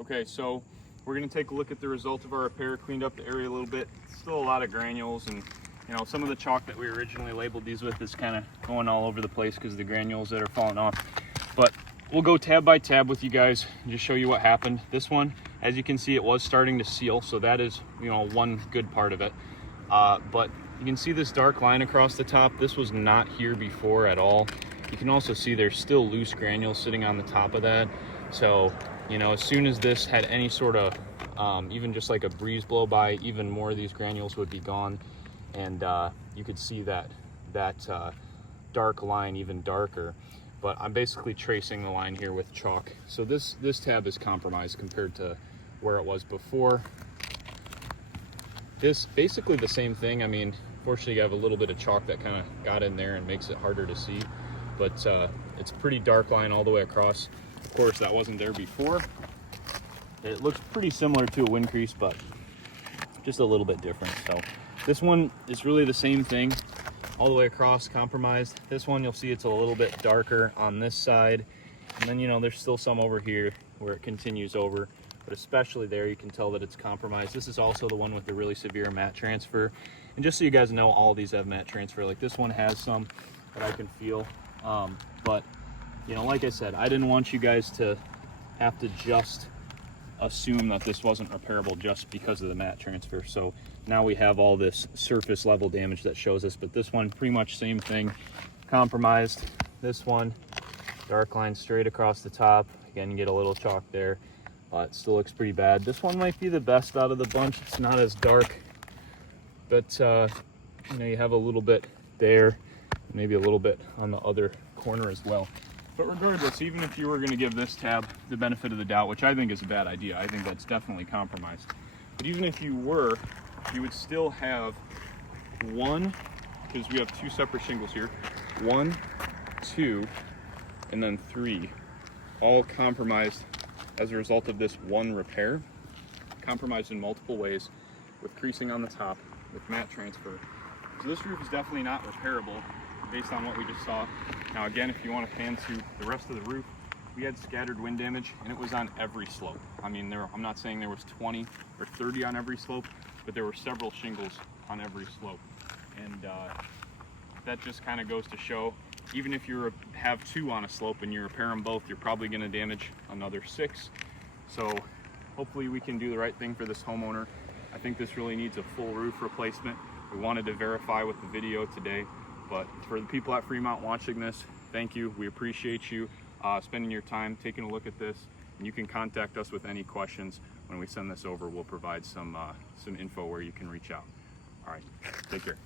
Okay, so we're gonna take a look at the result of our repair. Cleaned up the area a little bit. Still a lot of granules, and you know, some of the chalk that we originally labeled these with is kind of going all over the place because of the granules that are falling off. But we'll go tab by tab with you guys and just show you what happened. This one, as you can see, it was starting to seal, so that is, you know, one good part of it. But you can see this dark line across the top. This was not here before at all. You can also see there's still loose granules sitting on the top of that. So, you know, as soon as this had any sort of, even just like a breeze blow by, even more of these granules would be gone. And you could see that dark line even darker. But I'm basically tracing the line here with chalk. So this tab is compromised compared to where it was before. This basically the same thing. I mean, fortunately you have a little bit of chalk that kind of got in there and makes it harder to see. But it's a pretty dark line all the way across. Of course, that wasn't there before. It looks pretty similar to a wind crease, but just a little bit different. So this one is really the same thing all the way across, compromised. This one, you'll see it's a little bit darker on this side. And then, you know, there's still some over here where it continues over, but especially there, you can tell that it's compromised. This is also the one with the really severe matte transfer. And just so you guys know, all of these have matte transfer. Like this one has some that I can feel. But, you know, like I said, I didn't want you guys to have to just assume that this wasn't repairable just because of the matte transfer. So now we have all this surface level damage that shows us, but this one pretty much same thing, compromised. This one, dark line straight across the top. Again, you get a little chalk there, but it still looks pretty bad. This one might be the best out of the bunch. It's not as dark, but you know, you have a little bit there, maybe a little bit on the other corner as well. But regardless, even if you were going to give this tab the benefit of the doubt, which I think is a bad idea, I think that's definitely compromised. But even if you were, you would still have one, because we have two separate shingles here, 1, 2, and then 3, all compromised as a result of this one repair. Compromised in multiple ways, with creasing on the top, with matte transfer. So this roof is definitely not repairable based on what we just saw. Now again, if you want to pan to the rest of the roof, we had scattered wind damage and it was on every slope. I mean, I'm not saying there was 20 or 30 on every slope, but there were several shingles on every slope. And that just kind of goes to show, even if you have 2 on a slope and you repair them both, you're probably going to damage another 6. So hopefully we can do the right thing for this homeowner. I think this really needs a full roof replacement. We wanted to verify with the video today. But for the people at Fremont watching this, thank you. We appreciate you spending your time taking a look at this. And you can contact us with any questions. When we send this over, we'll provide some info where you can reach out. All right, take care.